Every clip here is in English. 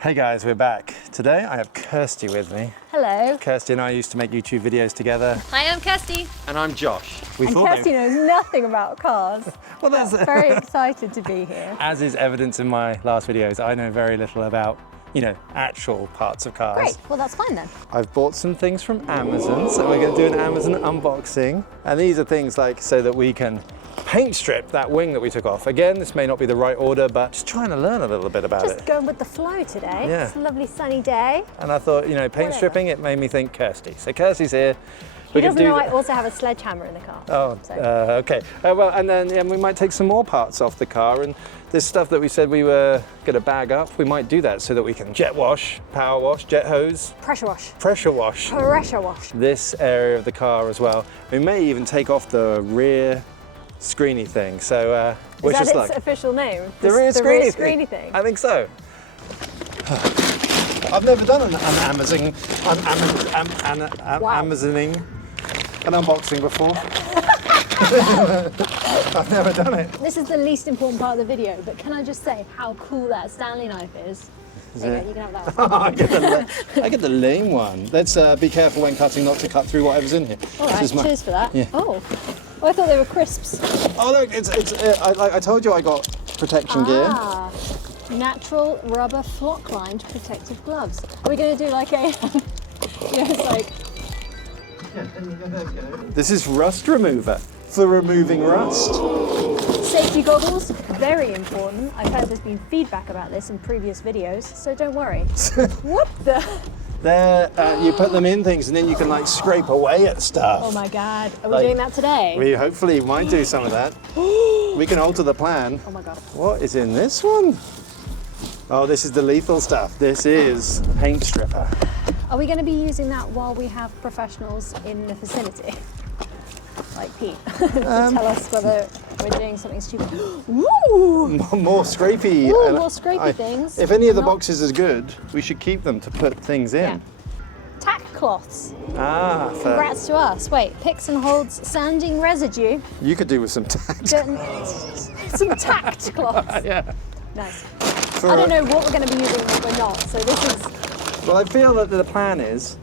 Hey guys, we're back. Today I have Kirstie with me. Hello. Kirstie and I used to make YouTube videos together. Hi, I'm Kirstie. And I'm Josh. Kirstie knows nothing about cars. Well, that's very excited to be here. As is evidence in my last videos, I know very little about, actual parts of cars. Great, well that's fine then. I've bought some things from Amazon, so we're going to do an Amazon unboxing. And these are things like so that we can paint strip that wing that we took off. Again, this may not be the right order, but just trying to learn a little bit about it. Just going with the flow today. Yeah. It's a lovely sunny day. And I thought, paint stripping, it made me think Kirstie. So Kirstie's here. He doesn't know I also have a sledgehammer in the car. Oh, so. Okay. Well, and then we might take some more parts off the car, and this stuff that we said we were going to bag up, we might do that so that we can jet wash, power wash, jet hose. Pressure wash. Pressure wash. Pressure wash. This area of the car as well. We may even take off the rear screeny thing, so wish us luck. Is that its official name? The rear screeny thing? I think so. I've never done an Amazoning, an unboxing before. I've never done it. This is the least important part of the video, but can I just say how cool that Stanley knife is? There you go, you can have that one. I get the lame one. Let's be careful when cutting not to cut through whatever's in here. All right, cheers for that. Yeah. Oh, I thought they were crisps. Oh look, I told you I got protection gear. Natural rubber flock-lined protective gloves. Are we going to do like a, it's like... This is rust remover for removing rust. Safety goggles, very important. I've heard there's been feedback about this in previous videos, so don't worry. What the? There, you put them in things and then you can like scrape away at stuff. Oh my God, are we doing that today? We hopefully might do some of that. We can alter the plan. Oh my God. What is in this one? Oh, this is the lethal stuff. This is paint stripper. Are we going to be using that while we have professionals in the vicinity? Like Pete, to tell us whether we're doing something stupid. Ooh! More scrapey. Ooh, more scrapey things. If any of the boxes is good, we should keep them to put things in. Yeah. Tack cloths. Ah, Congrats to us. Wait, picks and holds sanding residue. You could do with some tack. Some tacked cloths. Yeah. Nice. I don't know what we're going to be using and what we're not, so this is... Well, I feel that the plan is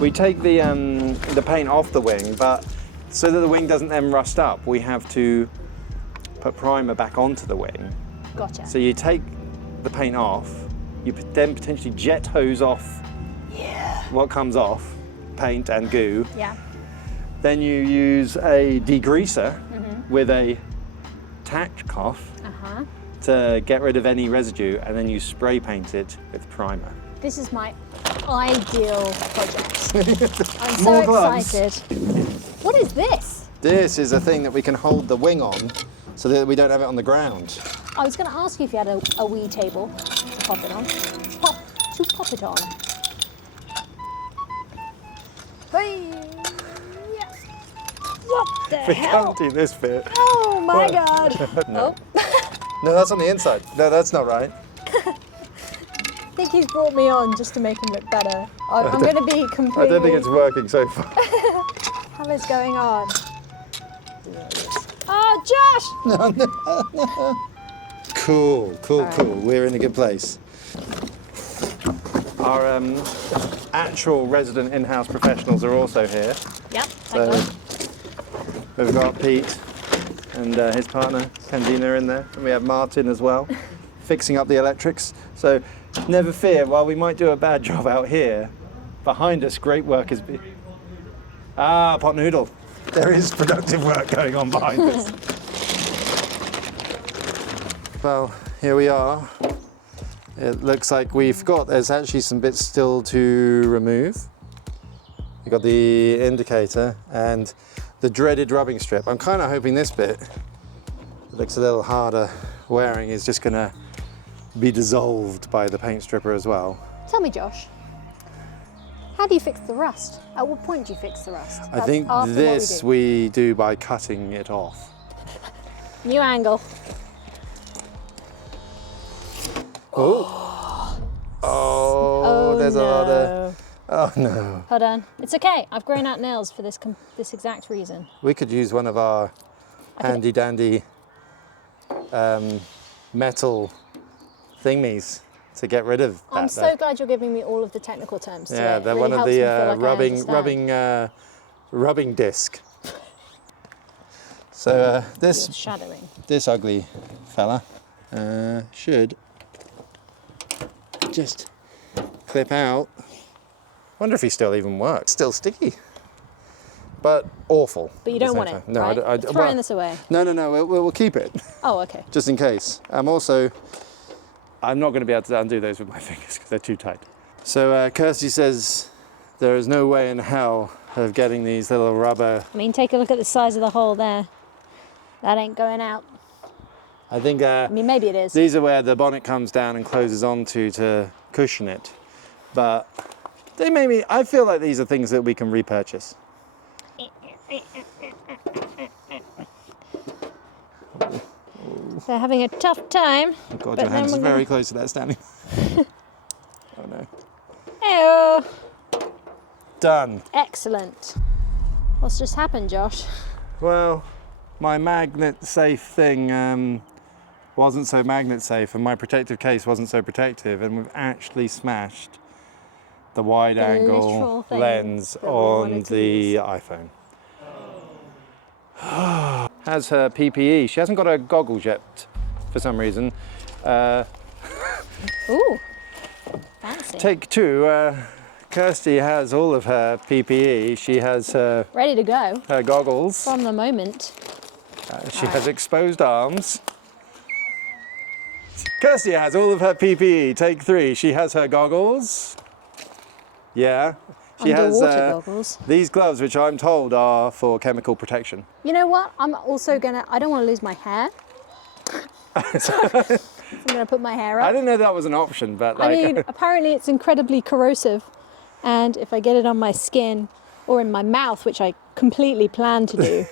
we take the paint off the wing, but so that the wing doesn't then rust up, we have to put primer back onto the wing. Gotcha. So you take the paint off, you then potentially jet hose off what comes off, paint and goo. Yeah. Then you use a degreaser with a tack cloth to get rid of any residue, and then you spray paint it with primer. This is my ideal project. I'm so More gloves. excited. What is this? This is a thing that we can hold the wing on so that we don't have it on the ground. I was going to ask you if you had a wee table to pop it on. Pop it on. Hey! Yeah. What the We hell? can't do this bit. Oh my God! No. No, that's on the inside. No, that's not right. I think he's brought me on just to make him look better. I'm going to be completely... I don't think it's working so far. How is going on? Oh, Josh! No. Cool. We're in a good place. Our actual resident in-house professionals are also here. Yep, So we've got Pete and his partner, Candina, in there. And we have Martin as well, fixing up the electrics. So never fear, while we might do a bad job out here, behind us, great work is... pot noodle. There is productive work going on behind us. Well, here we are. It looks like we've got, there's actually some bits still to remove. We've got the indicator and the dreaded rubbing strip. I'm kind of hoping this bit, it looks a little harder wearing, is just going to be dissolved by the paint stripper as well. Tell me, Josh, how do you fix the rust? At what point do you fix the rust? I think this we do by cutting it off. New angle. Oh, there's a lot of... Oh no. Hold on. It's okay. I've grown out nails for this exact reason. We could use one of our handy dandy metal thingies to get rid of that. I'm so glad you're giving me all of the technical terms today. Yeah, It they're really one of helps me the feel like I understand. rubbing disc. So You're shadowing. this ugly fella should just clip out. Wonder if he still even works. Still sticky, but awful. But you at the don't same want time. it, No, right? I You're throwing this away. No. We'll keep it Oh, okay. just in case. I'm not going to be able to undo those with my fingers because they're too tight. So Kirstie says there is no way in hell of getting these little rubber. I mean, take a look at the size of the hole there. That ain't going out. I think I mean, maybe it is. these are where the bonnet comes down and closes onto to cushion it. But I feel like these are things that we can repurchase. They're having a tough time. Oh God, But your hands then are we're very close to that standing. Oh no. Oh, Done. excellent. What's just happened, Josh? Well, my magnet safe thing wasn't so magnet safe, and my protective case wasn't so protective, and we've actually smashed the wide literal angle thing lens that we on wanted to the use. iPhone. Has her PPE. She hasn't got her goggles yet for some reason. Ooh, fancy. Take two. Kirstie has all of her PPE. She has her Ready to go goggles. from the moment. She has exposed arms. Kirstie has all of her PPE. Take three. She has her goggles. Yeah. She has Underwater goggles. these gloves, which I'm told are for chemical protection. You know what? I'm also I don't want to lose my hair. So I'm gonna put my hair I up. didn't know that was an option, but I like, mean, apparently it's incredibly corrosive. And if I get it on my skin or in my mouth, which I completely plan to do,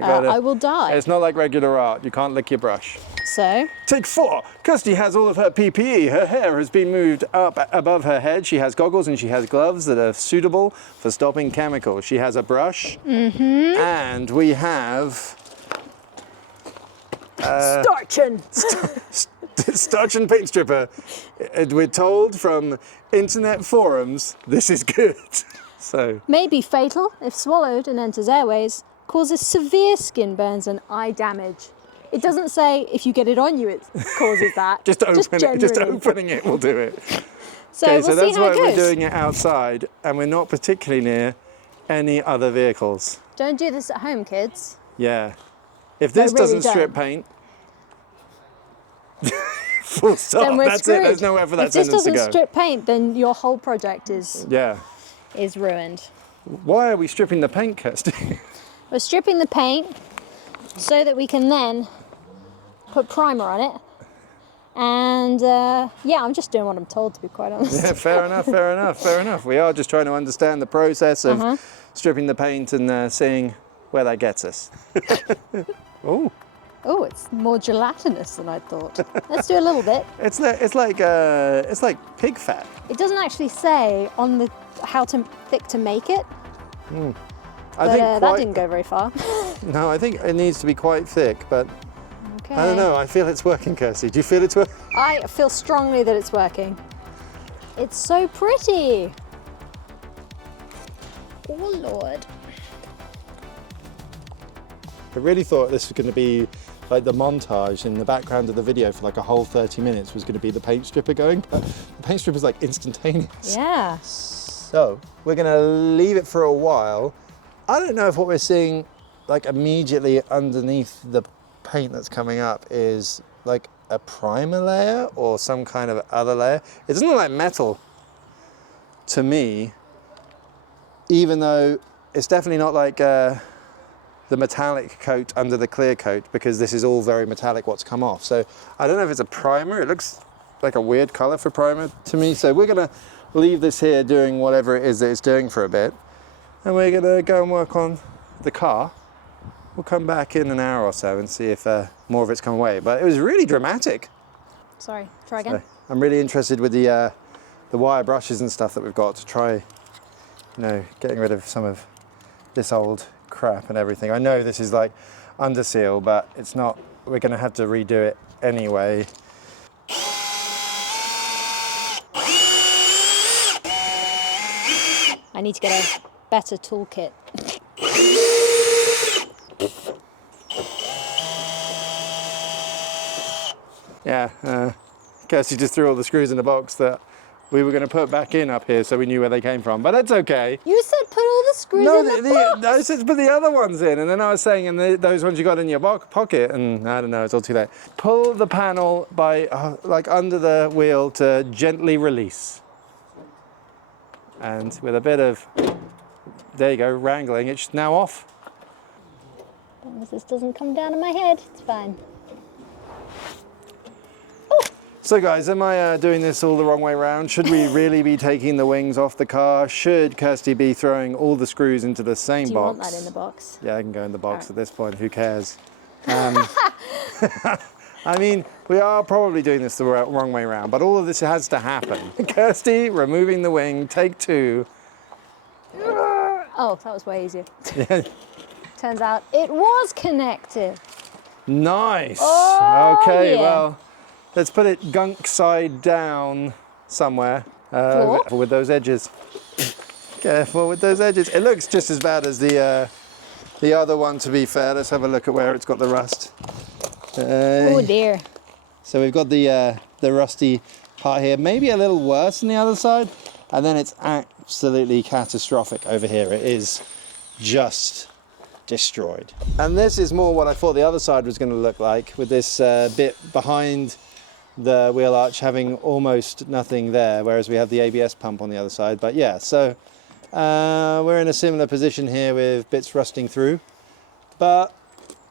I will die. it's not like regular art. You can't lick your brush. So, Take four. Kirstie has all of her PPE. Her hair has been moved up above her head. She has goggles and she has gloves that are suitable for stopping chemicals. She has a brush. And we have starching. starch and paint stripper. We're told from internet forums, this is good. So, May be fatal if swallowed and enters airways, causes severe skin burns and eye damage. It doesn't say if you get it on you, it causes that. just generally. opening it will do it. So Okay, we'll so see that's how why it we're goes. doing it outside, and we're not particularly near any other vehicles. Don't do this at home, kids. Yeah. If this really doesn't strip don't. paint, full stop. Then we're That's screwed. it. There's nowhere for that if this sentence to doesn't go. strip paint, then your whole project is Yeah. ruined. Why are we stripping the paint, Kirstie? We're stripping the paint so that we can then put primer on it. And yeah, I'm just doing what I'm told, to be quite honest. Yeah, fair enough. We are just trying to understand the process of stripping the paint and seeing where that gets us. Oh, Oh, it's more gelatinous than I thought. Let's do a little bit. it's like pig fat. It doesn't actually say on the how thick to make it, I but think that didn't go very far. No, I think it needs to be quite thick, but Okay. I don't know. I feel it's working, Kirstie. Do you feel it's working? I feel strongly that it's working. It's so pretty. Oh Lord. I really thought this was going to be like the montage in the background of the video for like a whole 30 minutes was going to be the paint stripper going, but the paint stripper is like instantaneous. Yeah. So we're going to leave it for a while. I don't know if what we're seeing like immediately underneath the paint that's coming up is like a primer layer or some kind of other layer. It doesn't look like metal to me, even though it's definitely not like the metallic coat under the clear coat, because this is all very metallic what's come off. So I don't know if it's a primer. It looks like a weird color for primer to me. So we're gonna leave this here doing whatever it is that it's doing for a bit. And we're gonna go and work on the car. We'll come back in an hour or so and see if more of it's come away. But it was really dramatic. Sorry, try again. So I'm really interested with the wire brushes and stuff that we've got to try, getting rid of some of this old crap and everything. I know this is like under seal, but it's not. We're going to have to redo it anyway. need to get a better toolkit. Yeah, Kirstie just threw all the screws in the box that we were going to put back in up here so we knew where they came from, but that's okay. You said put all the screws in the box. I said put the other ones in, and then I was saying, and those ones you got in your pocket, and I don't know, it's all too late. Pull the panel by, like under the wheel to gently release. And with a bit of, there you go, wrangling, it's now off. As long as this doesn't come down on my head, it's fine. So guys, am I doing this all the wrong way around? Should we really be taking the wings off the car? Should Kirstie be throwing all the screws into the same box? Do you want that in the box? Yeah, I can go in the box at this point, who cares? I mean, we are probably doing this the wrong way around, but all of this has to happen. Kirstie, removing the wing, take 2. Oh, that was way easier. Turns out it was connected. Nice. Oh, okay, yeah. well, let's put it gunk side down somewhere with those edges. Careful with those edges. It looks just as bad as the other one, to be fair. Let's have a look at where it's got the rust. Oh dear. So we've got the rusty part here, maybe a little worse than the other side, and then it's absolutely catastrophic over here. It is just destroyed. And this is more what I thought the other side was going to look like, with this bit behind the wheel arch having almost nothing there, whereas we have the ABS pump on the other side. But yeah, so we're in a similar position here with bits rusting through, but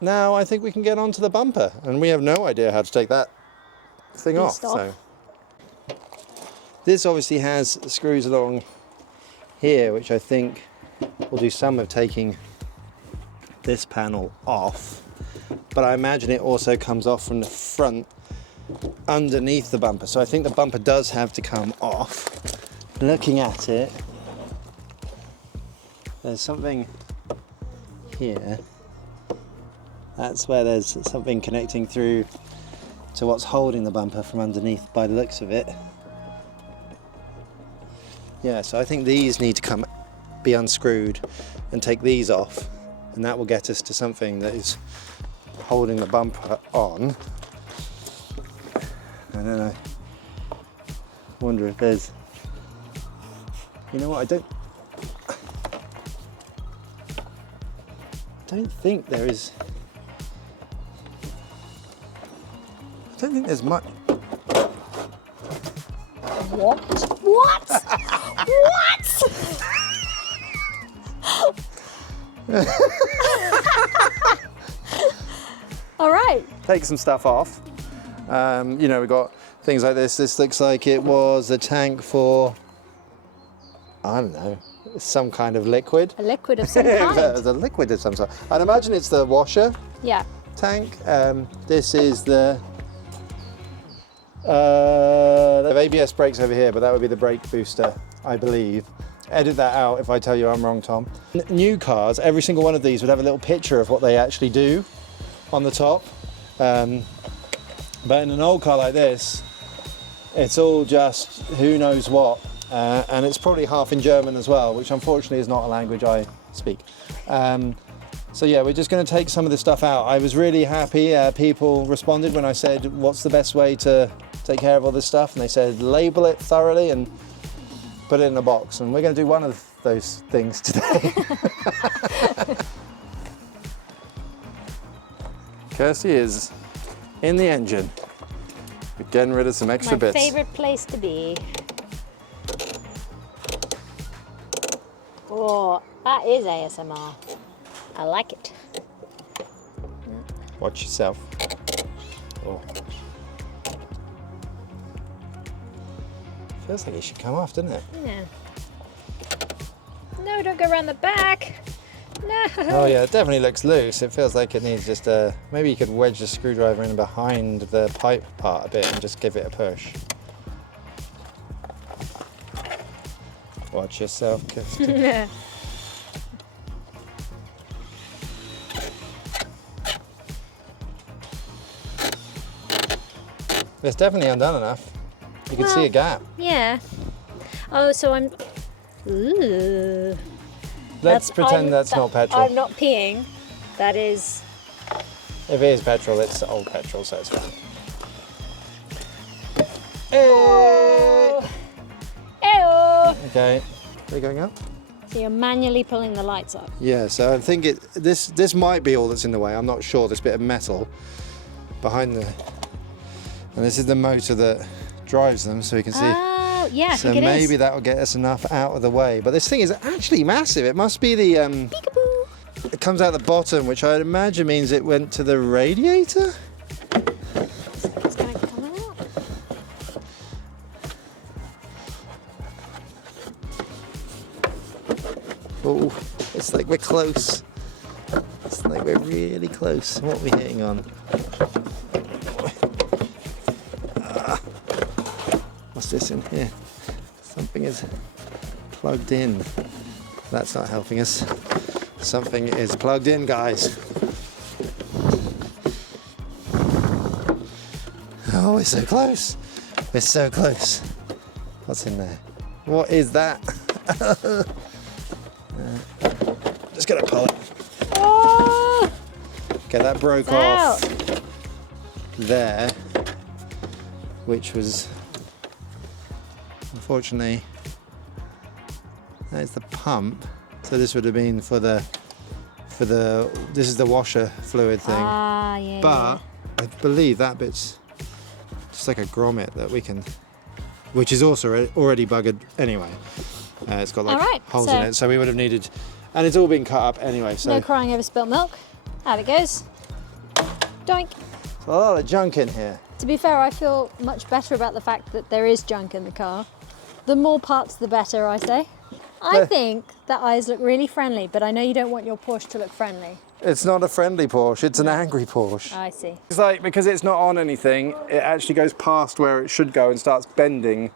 now I think we can get onto the bumper, and we have no idea how to take that thing off. So this obviously has screws along here, which I think will do some of taking this panel off, but I imagine it also comes off from the front underneath the bumper, so I think the bumper does have to come off. Looking at it, there's something here. That's where there's something connecting through to what's holding the bumper from underneath by the looks of it. Yeah, so I think these need to be unscrewed and take these off, and that will get us to something that is holding the bumper on. And then I wonder if there's, you know what, I don't think there is, I don't think there's much. What? What? What? All right. Take some stuff off. You know, we've got things like this. This looks like it was a tank for, I don't know, some kind of liquid. A liquid of some kind. It's a liquid of some sort. I'd imagine it's the washer Yeah. tank. This is the ABS brakes over here, but that would be the brake booster, I believe. Edit that out if I tell you I'm wrong, Tom. New cars, every single one of these would have a little picture of what they actually do on the top. But in an old car like this, it's all just who knows what. And it's probably half in German as well, which unfortunately is not a language I speak. So yeah, we're just going to take some of this stuff out. I was really happy. People responded when I said, what's the best way to take care of all this stuff? And they said, label it thoroughly and put it in a box. And we're going to do one of those things today. Kirstie is in the engine. We're getting rid of some extra bits. My favorite place to be. Oh, that is ASMR. I like it. Watch yourself. Oh. Feels like it should come off, doesn't it? Yeah. No, don't go around the back. No. Oh yeah, it definitely looks loose. It feels like it needs just a, maybe you could wedge the screwdriver in behind the pipe part a bit and just give it a push. Watch yourself, Kirstie. It's definitely undone enough. You can see a gap. Yeah. Oh, so Ooh. Let's pretend that's not petrol. I'm not peeing. That is. If it is petrol, it's old petrol, so it's fine. Oh. Ew. Okay, are they going up? So you're manually pulling the lights up. Yeah, so I think this might be all that's in the way. I'm not sure. This bit of metal behind the, and this is the motor that drives them, so we can see. Oh, yeah, So I think it is. maybe that will get us enough out of the way. But this thing is actually massive. It must be the Peekaboo. it comes out the bottom, which I'd imagine means it went to the radiator. It's gonna come out. Oh, it's like we're close. It's like we're really close. What are we hitting on? What's this in here? Something is plugged in. That's not helping us. Something is plugged in, guys. Oh, we're so close. We're so close. What's in there? What is that? Just gonna pull it. Oh, Okay, that broke it's off out. there, which was unfortunately, that is the pump. So this would have been for the this is the washer fluid thing. Ah, yeah. But I believe that bit's just like a grommet that we can, which is also already buggered anyway. It's got like Alright, holes so- in it, so we would have needed, and it's all been cut up anyway. So No crying over spilt milk. Out it goes. Doink. there's a lot of junk in here. To be fair, I feel much better about the fact that there is junk in the car. The more parts, the better, I say. I think the eyes look really friendly, but I know you don't want your Porsche to look friendly. It's not a friendly Porsche, it's an angry Porsche. I see. It's like, because it's not on anything, it actually goes past where it should go and starts bending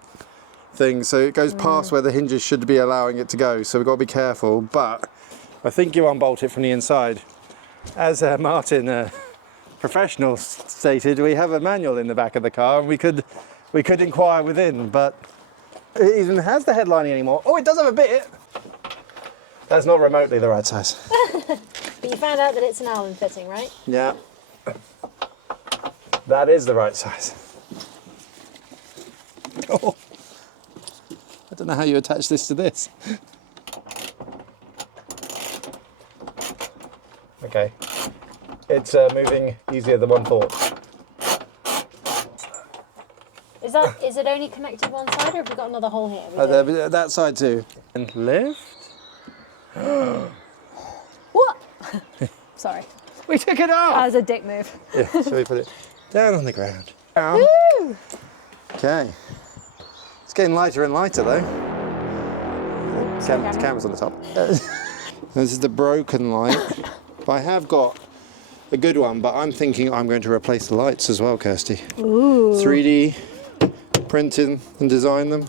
things. So it goes past where the hinges should be allowing it to go. So we've got to be careful, but I think you unbolt it from the inside. As Martin, professional, stated, we have a manual in the back of the car and we could inquire within, but it even has the headlining anymore. Oh, it does have a bit. That's not remotely the right size. But you found out that it's an Allen fitting, right? Yeah. That is the right size. Oh. I don't know how you attach this to this. Okay. It's moving easier than one thought. Is it only connected one side, or have we got another hole here? We do. That side too. And lift. What? Sorry. We took it That off! was a dick move. Yeah, so we put it down on the ground. Down. Woo! Okay. It's getting lighter and lighter though. The camera's on the top. This is the broken light. But I have got a good one, but I'm thinking I'm going to replace the lights as well, Kirstie. Ooh. 3D printing and design them.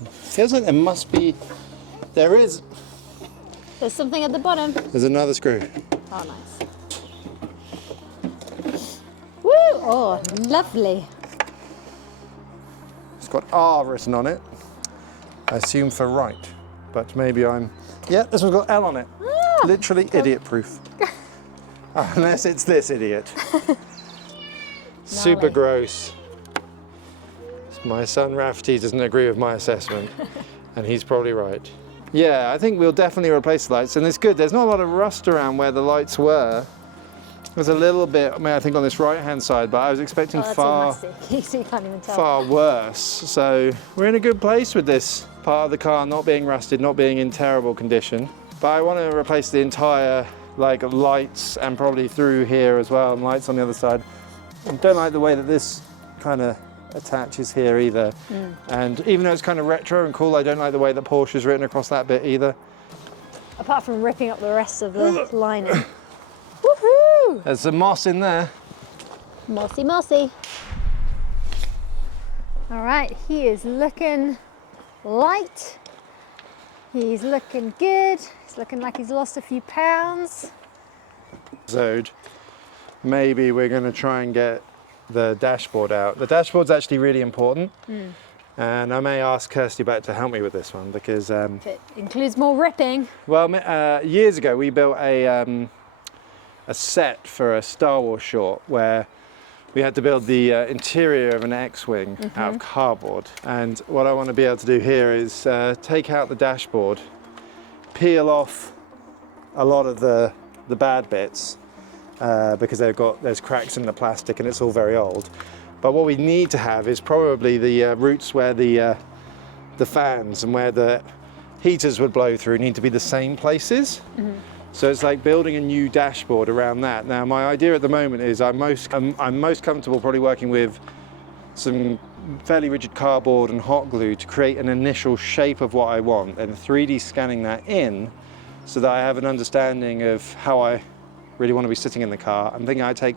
Feels like there must be, there's something at the bottom. another screw. Oh, nice. Woo! Oh, lovely. It's got R written on it. I assume for right, but maybe I'm, yeah, this one's got L on it. Ah, Literally idiot proof. Unless it's this idiot. Super Gnarly. gross. My son Rafferty doesn't agree with my assessment, and he's probably right. Yeah, I think we'll definitely replace the lights, and it's good. There's not a lot of rust around where the lights were. There's a little bit, I mean, I think on this right-hand side, but I was expecting Oh, that's all far, nasty. So you can't even tell. far worse. So we're in a good place with this part of the car not being rusted, not being in terrible condition. But I want to replace the entire, like, lights and probably through here as well, and lights on the other side. I don't like the way that this kind of attaches here either. And even though it's kind of retro and cool, I don't like the way that Porsche's written across that bit either. Apart from ripping up the rest of the lining. Woohoo! There's some moss in there. Mossy, mossy. All right, he is looking light. He's looking good. He's looking like he's lost a few pounds. Maybe we're going to try and get the dashboard out. The dashboard's actually really important. And I may ask Kirstie back to help me with this one because... if it includes more ripping. well, years ago we built a set for a Star Wars short where we had to build the interior of an X-Wing out of cardboard. And what I want to be able to do here is take out the dashboard, peel off a lot of the bad bits because there's cracks in the plastic and it's all very old. But what we need to have is probably the roots where the fans and where the heaters would blow through need to be the same places. So it's like building a new dashboard around that. Now my idea at the moment is I'm most comfortable probably working with some fairly rigid cardboard and hot glue to create an initial shape of what I want and 3D scanning that in so that I have an understanding of how I really want to be sitting in the car. I'm thinking I take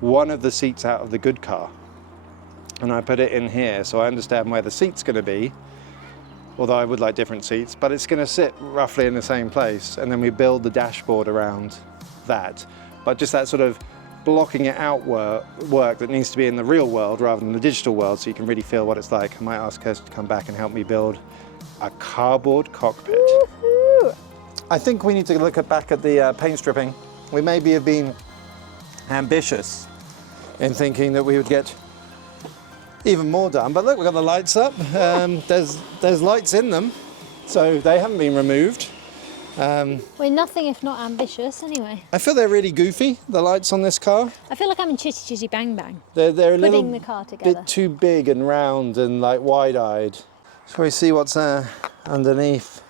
one of the seats out of the good car and I put it in here so I understand where the seat's going to be, although I would like different seats, but it's going to sit roughly in the same place, and then we build the dashboard around that. But just that sort of blocking it out work that needs to be in the real world rather than the digital world, so you can really feel what it's like. I might ask Kirstie to come back and help me build a cardboard cockpit. Woohoo! I think we need to look back at the paint stripping. We maybe have been ambitious in thinking that we would get even more done, but look, we've got the lights up. There's lights in them, so they haven't been removed. We're nothing if not ambitious, anyway. I feel they're really goofy, the lights on this car. I feel like I'm in Chitty Chitty Bang Bang. They're a little Putting the car together. bit too big and round and like wide-eyed. Shall we see what's underneath?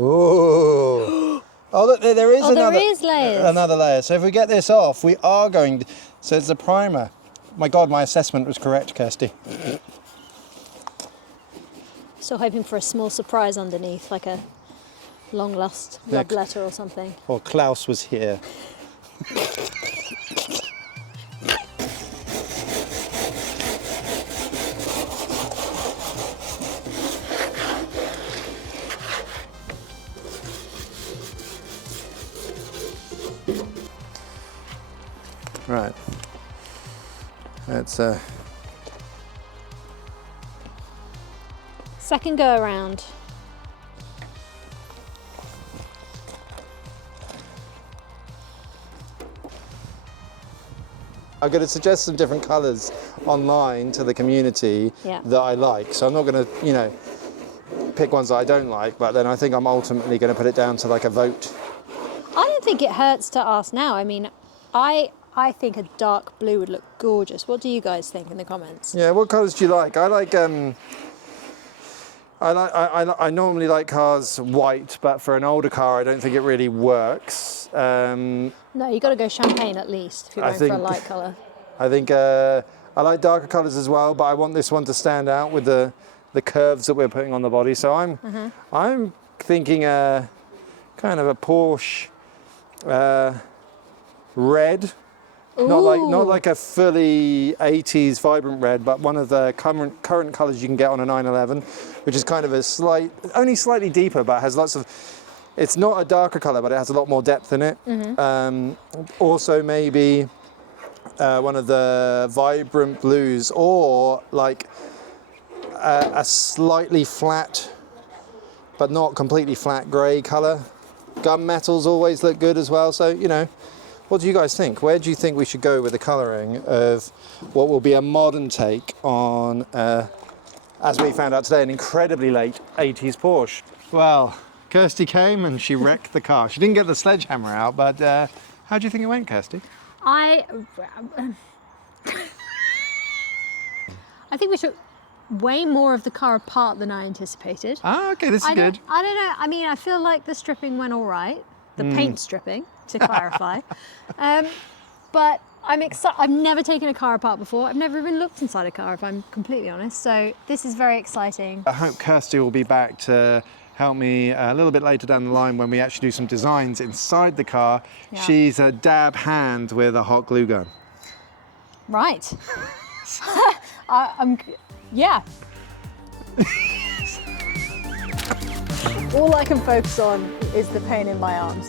Ooh. Oh, look, there is another layer. So if we get this off, we are going to, so it's a primer. My God, my assessment was correct, Kirstie. Still hoping for a small surprise underneath, like a long lost love letter or something. Or Klaus was here. Right. It's second go around. I'm going to suggest some different colours online to the community that I like. So I'm not going to, pick ones that I don't like, but then I think I'm ultimately going to put it down to like a vote. I don't think it hurts to ask now. I mean, I think a dark blue would look gorgeous. What do you guys think in the comments? Yeah, what colours do you like? I normally like cars white, but for an older car, I don't think it really works. No, you got to go champagne at least if you're going for a light colour. I think I like darker colours as well, but I want this one to stand out with the curves that we're putting on the body. So I'm thinking kind of a Porsche red. Not like a fully 80s vibrant red, but one of the current colours you can get on a 911, which is kind of only slightly deeper, but has lots of. It's not a darker colour, but it has a lot more depth in it. Also, maybe one of the vibrant blues, or like a slightly flat, but not completely flat grey colour. Gunmetals always look good as well. So what do you guys think? Where do you think we should go with the colouring of what will be a modern take on, as we found out today, an incredibly late 80s Porsche? Well, Kirstie came and she wrecked the car. She didn't get the sledgehammer out, but how do you think it went, Kirstie? I think we took way more of the car apart than I anticipated. Ah, okay, this is good. I don't know. I mean, I feel like the stripping went all right. The paint stripping, to clarify. But I'm excited. I've never taken a car apart before. I've never even looked inside a car, if I'm completely honest. So this is very exciting. I hope Kirstie will be back to help me a little bit later down the line when we actually do some designs inside the car. Yeah. She's a dab hand with a hot glue gun. Right. Yeah. All I can focus on is the pain in my arms.